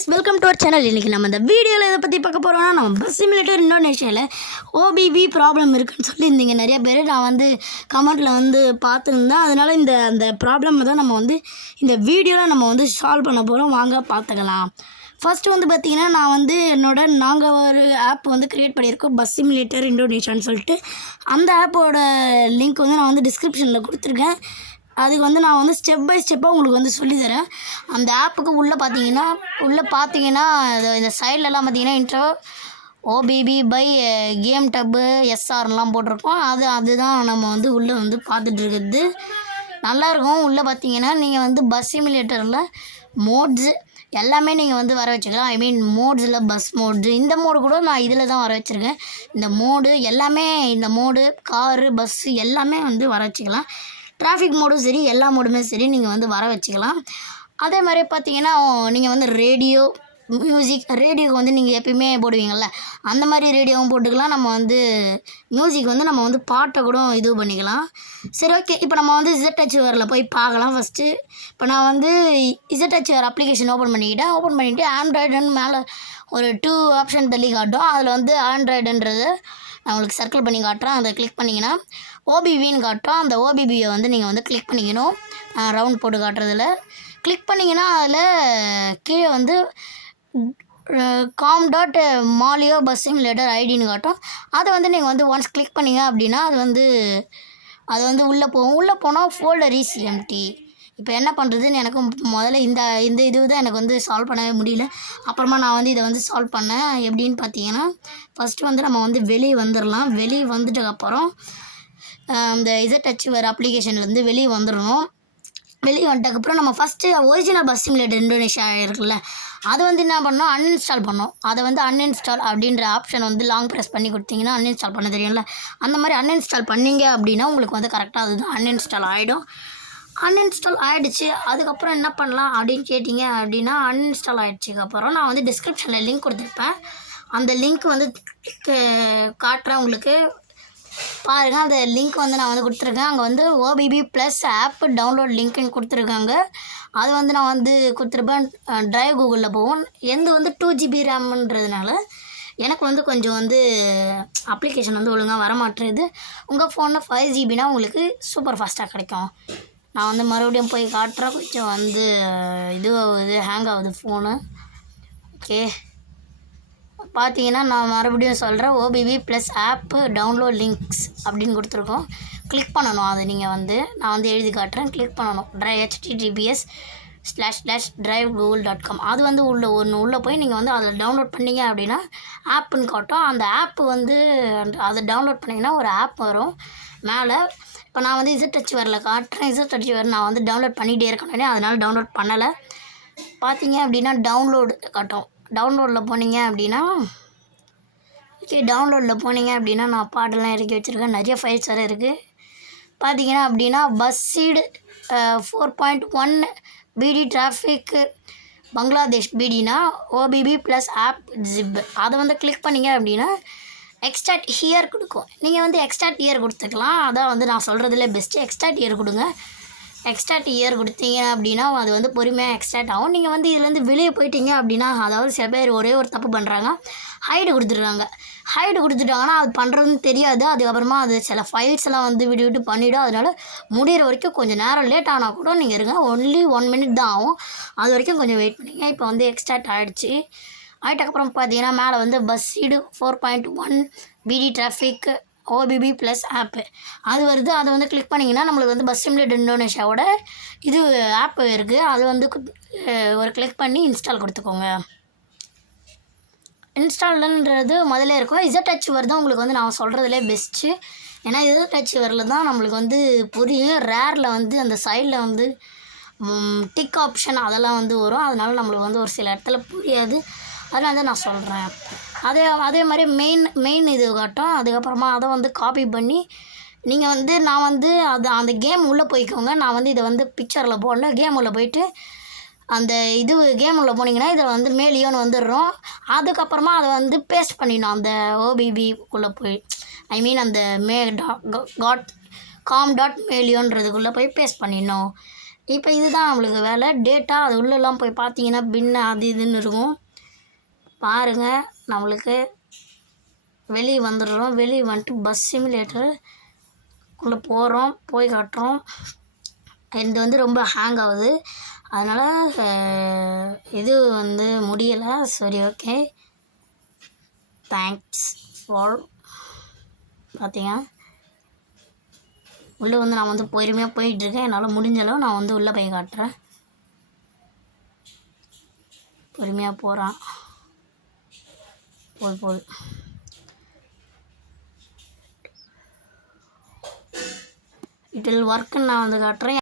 Guys, welcome to our channel. இன்றைக்கி நம்ம இந்த வீடியோவில் இதை பற்றி பார்க்க போகிறோம்னா, நம்ம பஸ் சிமுலேட்டர் இந்தோனேஷியாவில் ஓபிபி ப்ராப்ளம் இருக்குதுன்னு சொல்லியிருந்தீங்க நிறைய பேர். நான் வந்து கமெண்ட்டில் வந்து பார்த்துருந்தேன். அதனால் அந்த ப்ராப்ளம் தான் நம்ம வந்து இந்த வீடியோவில் நம்ம வந்து சால்வ் பண்ண போகிறோம். வாங்க பார்த்துக்கலாம். ஃபஸ்ட்டு வந்து பார்த்திங்கன்னா, நான் வந்து நாங்கள் ஒரு ஆப் வந்து க்ரியேட் பண்ணியிருக்கோம், பஸ் சிமுலேட்டர் இந்தோனேஷியான்னு சொல்லிட்டு. அந்த ஆப்போட லிங்க் வந்து நான் வந்து டிஸ்கிரிப்ஷனில் கொடுத்துருக்கேன். அதுக்கு வந்து நான் வந்து ஸ்டெப் பை ஸ்டெப்பாக உங்களுக்கு வந்து சொல்லித்தரேன். அந்த ஆப்புக்கு உள்ளே பார்த்தீங்கன்னா இந்த சைட்லலாம் பார்த்தீங்கன்னா இன்ட்ரோ ஓபிபி பை கேம் டப்பு எஸ்ஆர்லாம் போட்டிருக்கோம். அதுதான் நம்ம வந்து உள்ளே வந்து பார்த்துட்டு இருக்கிறது. நல்லாயிருக்கும். உள்ளே பார்த்தீங்கன்னா நீங்கள் வந்து பஸ் சிமுலேட்டரில் மோட்ஸு எல்லாமே நீங்கள் வந்து வர வச்சுக்கலாம். ஐ மீன் மோட்ஸில் பஸ் மோட்ஸு, இந்த மோடு கூட நான் இதில் தான் வர வச்சுருக்கேன். இந்த மோடு எல்லாமே, இந்த மோடு காரு பஸ்ஸு எல்லாமே வந்து வர வச்சுக்கலாம். டிராஃபிக் மோடும் சரி, எல்லா மோடுமே சரி நீங்கள் வந்து வர வச்சுக்கலாம். அதே மாதிரி பார்த்தீங்கன்னா, நீங்கள் வந்து ரேடியோ ரேடியோக்கு வந்து நீங்கள் எப்பயுமே போடுவீங்கள்ல, அந்த மாதிரி ரேடியோவும் போட்டுக்கலாம். நம்ம வந்து மியூசிக் வந்து நம்ம வந்து பாட்டை கூட இது பண்ணிக்கலாம். சரி, ஓகே. இப்போ நம்ம வந்து இசட்ஹெச்ஆரில் போய் பார்க்கலாம். ஃபஸ்ட்டு இப்போ நான் வந்து இசட்ஹெச்ஆர் அப்ளிகேஷன் ஓப்பன் பண்ணிவிட்டு ஆண்ட்ராய்டுன்னு மேலே ஒரு 2 ஆப்ஷன் தள்ளி காட்டும். அதில் வந்து ஆண்ட்ராய்டுன்றது நான் உங்களுக்கு சர்க்கிள் பண்ணி காட்டுறேன். அதை கிளிக் பண்ணிங்கன்னா ஓபிபின்னு காட்டும். அந்த ஓபிபியை வந்து நீங்கள் வந்து கிளிக் பண்ணிக்கணும். ரவுண்ட் போட்டு காட்டுறதில் கிளிக் பண்ணிங்கன்னா அதில் கீழே வந்து com.malio பஸ் சிமுலேட்டர் ஐடின்னு காட்டும். அதை வந்து நீங்கள் வந்து ஒன்ஸ் கிளிக் பண்ணிங்க அப்படின்னா அது வந்து உள்ளே போனால் ஃபோல்டர் இஸ் எம்டி. இப்போ என்ன பண்ணுறதுன்னு எனக்கு முதல்ல இந்த இது தான் எனக்கு வந்து சால்வ் பண்ணவே முடியல. அப்புறமா நான் வந்து இதை வந்து சால்வ் பண்ணேன். எப்படின்னு பார்த்தீங்கன்னா, ஃபஸ்ட்டு வந்து நம்ம வந்து வெளியே வந்துடலாம். வெளியே வந்துட்டதுக்கப்புறம் இந்த இசட்ஹெச்ஆர் அப்ளிகேஷன்லேருந்து வெளியே வந்துடணும். வெளியே வந்துட்டதுக்கப்புறம் நம்ம first original bus simulator Indonesia இருக்குல்ல, அதை வந்து என்ன பண்ணோம், அன்இன்ஸ்டால் பண்ணோம். அதை வந்து அன்இன்ஸ்டால் அப்படின்ற ஆப்ஷன் வந்து லாங் ப்ரெஸ் பண்ணி கொடுத்தீங்கன்னா அன்இன்ஸ்டால் பண்ண தெரியும்ல, அந்த மாதிரி அன்இன்ஸ்டால் பண்ணிங்க அப்படின்னா உங்களுக்கு வந்து கரெக்டாக அதுதான் அன்இன்ஸ்டால் ஆகிடும். அன்இன்ஸ்டால் ஆகிடுச்சு. அதுக்கப்புறம் என்ன பண்ணலாம் அப்படின்னு கேட்டிங்க அப்படின்னா, அன்இன்ஸ்டால் ஆகிடுச்சிக்கப்புறம் நான் வந்து டிஸ்கிரிப்ஷனில் லிங்க் கொடுத்துருப்பேன். அந்த லிங்க் வந்து காட்டுறேன் உங்களுக்கு, பாருங்கள். அந்த லிங்க் வந்து நான் வந்து கொடுத்துருக்கேன். அங்கே வந்து ஓபிபி ப்ளஸ் ஆப் டவுன்லோட் லிங்க்குன்னு கொடுத்துருக்காங்க. அது வந்து நான் வந்து கொடுத்துருப்பேன். ட்ரைவ் கூகுளில் போகும். வந்து 2GB ரேம்ன்றதுனால எனக்கு வந்து கொஞ்சம் வந்து அப்ளிகேஷன் வந்து ஒழுங்காக வரமாட்டேது. உங்கள் ஃபோனில் 5GBனா உங்களுக்கு சூப்பர் ஃபாஸ்ட்டாக கிடைக்கும். நான் வந்து மறுபடியும் போய் காட்டுறேன். கொஞ்சம் வந்து இது ஹேங் ஆகுது ஃபோனு. ஓகே, பார்த்தீங்கன்னா நான் மறுபடியும் சொல்கிறேன். ஓபிபி ப்ளஸ் ஆப்பு டவுன்லோட் லிங்க்ஸ் அப்படின்னு கொடுத்துருக்கோம். கிளிக் பண்ணணும். அதை நீங்கள் வந்து நான் வந்து எழுதி காட்டுறேன். கிளிக் பண்ணணும். https://drivegoogle.com. அது வந்து உள்ளே போய் நீங்கள் வந்து அதில் டவுன்லோட் பண்ணிங்க அப்படின்னா ஆப்புன்னு காட்டும். அந்த ஆப்பு வந்து அதை டவுன்லோட் பண்ணிங்கன்னா ஒரு ஆப் வரும் மேலே. இப்போ நான் வந்து இசட்ஹெச்ஆரில் காட்டுறேன். இசட்ஹெச்ஆர் நான் வந்து டவுன்லோட் பண்ணிகிட்டே இருக்கேன், அதனால் டவுன்லோட் பண்ணலை. பார்த்தீங்க அப்படின்னா டவுன்லோடு காட்டும். டவுன்லோடில் போனீங்க அப்படின்னா நான் பாட்டெல்லாம் இறக்கி வச்சுருக்கேன். நிறைய ஃபைல்ஸ் வேறு இருக்குது. பார்த்தீங்கன்னா அப்படின்னா பஸ்ஸீடு 4.1 பிடி டிராஃபிக் பங்களாதேஷ் பிடினா ஓபிபி ப்ளஸ் ஆப் ஜிப். அதை வந்து கிளிக் பண்ணிங்க அப்படின்னா எக்ஸ்ட்ராக்ட் ஹியர் கொடுக்கும். நீங்கள் வந்து எக்ஸ்ட்ராக்ட் ஹியர் கொடுத்துக்கலாம். அதான் வந்து நான் சொல்கிறதுல பெஸ்ட்டு. எக்ஸ்ட்ராக்ட் ஹியர் கொடுங்க. எக்ஸ்ட்ராக்ட் இயர் கொடுத்தீங்க அப்படின்னா அது வந்து பொறுமையாக எக்ஸ்ட்ராக்ட் ஆகும். நீங்கள் வந்து இதுலேருந்து வெளியே போயிட்டீங்க அப்படின்னா, அதாவது சில பேர் ஒரே ஒரு தப்பு பண்ணுறாங்க, ஹைடு கொடுத்துட்டாங்கன்னா அது பண்ணுறதுன்னு தெரியாது. அதுக்கப்புறமா அது சில ஃபைல்ஸ் எல்லாம் வந்து விட்டு பண்ணிவிடும். அதனால் முடிகிற வரைக்கும் கொஞ்சம் நேரம் லேட் ஆனால் கூட நீங்கள் இருங்க. ஒன்லி 1 minute தான் ஆகும். அது வரைக்கும் கொஞ்சம் வெயிட் பண்ணிங்க. இப்போ வந்து எக்ஸ்ட்ராக்ட் ஆகிட்டக்கப்புறம் பார்த்தீங்கன்னா மேலே வந்து பஸ்ஸீடு 4.1 பிடி டிராஃபிக் ஓபிபி ப்ளஸ் ஆப்பு அது வருது. அதை வந்து கிளிக் பண்ணிங்கன்னா நம்மளுக்கு வந்து பஸ் சிமுலேட்டர் இந்தோனேஷியாவோட இது ஆப்பு இருக்குது. அது வந்து ஒரு கிளிக் பண்ணி இன்ஸ்டால் கொடுத்துக்கோங்க. இன்ஸ்டால்ன்றது முதல்ல இருக்கும். இசட்ஹெச்ஆர் தான் உங்களுக்கு வந்து நான் சொல்கிறதுலே பெஸ்ட்டு. ஏன்னா இசட்ஹெச்ஆரில் தான் நம்மளுக்கு வந்து புரியும். ரேரில் வந்து அந்த சைடில் வந்து டிக் ஆப்ஷன் அதெல்லாம் வந்து வரும். அதனால நம்மளுக்கு வந்து ஒரு சில இடத்துல புரியாது. அதனால தான் நான் சொல்கிறேன். அதே மாதிரி மெயின் இது காட்டும். அதுக்கப்புறமா அதை வந்து காப்பி பண்ணி நீங்கள் வந்து நான் வந்து அந்த கேம் உள்ளே போய்க்கோங்க. நான் வந்து இதை வந்து பிக்சரில் போடல. கேம் உள்ளே போயிட்டு அந்த கேம் உள்ளே போனீங்கன்னா இதில் வந்து மேலியோன்னு வந்துடுறோம். அதுக்கப்புறமா அதை வந்து பேஸ்ட் பண்ணிடணும் அந்த ஓபிபிக்குள்ளே போய், ஐ மீன் அந்த com.malioன்றதுக்குள்ளே போய் பேஸ்ட் பண்ணிடணும். இப்போ இதுதான் நம்மளுக்கு வேலை. டேட்டா அது உள்ளெல்லாம் போய் பார்த்தீங்கன்னா பின்னு அது இதுன்னு இருக்கும். பாருங்கள், நம்மளுக்கு வெளியே வந்துடுறோம். வெளியே வந்துட்டு பஸ் சிமுலேட்டருக்குள்ளே போகிறோம், போய் காட்டுறோம். இது வந்து ரொம்ப ஹேங் ஆகுது, அதனால் இது வந்து முடியலை. சரி, ஓகே, தேங்க்ஸ் ஃபார். பார்த்தீங்க, உள்ளே வந்து நான் வந்து பொறுமையாக போயிட்டுருக்கேன். என்னால் முடிஞ்சளவு நான் வந்து உள்ளே போய் காட்டுறேன். பொறுமையாக போகிறான். போது இட் வில் ஒர்க்குன்னு நான் வந்து காட்டுறேன்.